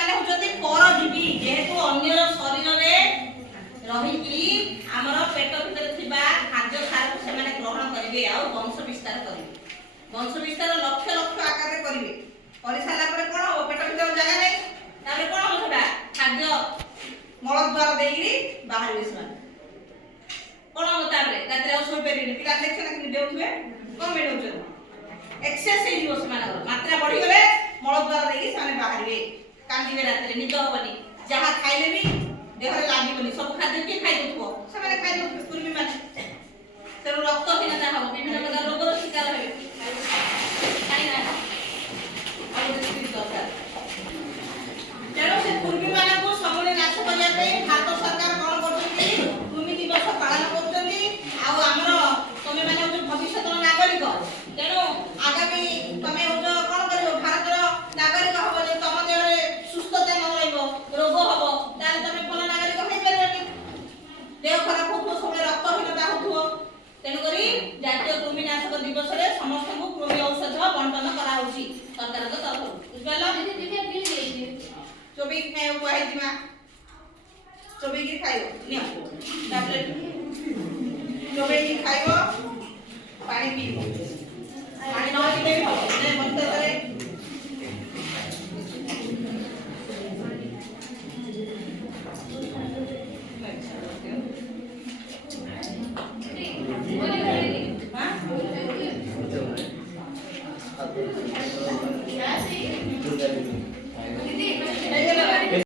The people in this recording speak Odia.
ସେମାନେ ହଉଛନ୍ତି ପରଜୀବୀ ଯେହେତୁ ଅନ୍ୟର ଶରୀରରେ ରହିକି ଆମର ପେଟ ଭିତରେ ଥିବା ଖାଦ୍ୟ ସାରକୁ ସେମାନେ ଗ୍ରହଣ କରିବେ ଆଉ ବଂଶ ବିସ୍ତାର କରିବେ। ବଂଶ ବିସ୍ତାର ଲକ୍ଷ ଲକ୍ଷ ଆକାରରେ କରିବେ। କରିସାରିଲା ପରେ କ'ଣ ହବ? ପେଟ ଭିତରେ ଜାଗା ନାହିଁ, ତାପରେ କ'ଣ ହବ? ସେଟା ଖାଦ୍ୟ ମଳଦ୍ୱାର ଦେଇକିରି ବାହାରିବେ ସେମାନେ। କ'ଣ ହବ ତାପରେ? ରାତିରେ ଆଉ ଶୋଇପାରିବେନି। ପିଲା ଦେଖିଛ ନା କେମିତି ଡେଉଁଥିବେ? କ'ଣ ପାଇଁ ଡେଉଁଛନ୍ତି? ଏକ୍ସେସ୍ ହେଇଯିବ ସେମାନଙ୍କର, ମାତ୍ରା ବଢିଗଲେ ମଳଦ୍ୱାର ଦେଇକି ସେମାନେ ବାହାରିବେ। କାନ୍ଦିବେ ରାତିରେ, ନିଦ ହବନି, ଯାହା ଖାଇଲେ ବି ଦେହରେ ଲାଗିବନି। ସବୁ ଖାଦ୍ୟ କିଏ ଖାଇଦେଉଥିବ? ସେମାନେ ଖାଇଦେଉଥିବେ, କୁର୍ମୀମାନେ। ତେଣୁ ରକ୍ତହୀନତା ହବ, ବିଭିନ୍ନ ପ୍ରକାର ରୋଗର ଶିକାର ହେବେ। ତେଣୁ ସେ କୁର୍ମୀମାନଙ୍କୁ ସମୂଳେ ନାଶ କରିବା ପାଇଁ ଭାରତ ସରକାର କ'ଣ କରୁଛନ୍ତି? କୃମି ଦିବସ ପାଳନ କରୁଛନ୍ତି। ଆଉ ଆମର ତମେମାନେ ହଉଛ ଭବିଷ୍ୟତର ନାଗରିକ। ତେଣୁ ଆଗାମୀ ତମେ ହଉଛ କ'ଣ କରିବ? ଭାରତର ନାଗରିକ ହବ। ଯେ ତମ ଦେହରେ ସୁସ୍ଥତା ନ ରହିବ, ରୋଗ ହବ, ତାହେଲେ ତମେ ଭଲ ନାଗରିକ ହେଇପାରିବନି। ଦେହ ଖରାପ ହଉଥିବ, ସବୁବେଳେ ରକ୍ତହୀନତା ହଉଥିବ। ତେଣୁକରି ଜାତୀୟ କୃମିନାଶକ ଦିବସରେ ସମସ୍ତଙ୍କୁ କୃମି ଔଷଧ ବଣ୍ଟନ କରାହଉଛି ସରକାରଙ୍କ ତରଫରୁ। ବୁଝିପାରିଲ? ଚୋବେଇକି ଖାଇବାକୁ କୁହାହେଇଛି ମା, ଚୋବେଇକି ଖାଇବ। ନିଅ ଟ୍ୟାବଲେଟ୍ ଚୋବେଇକି ଖାଇବ, ପାଣି ପିଇବ। ପାଣି ନ ପିଇଲେ ବି ହବ।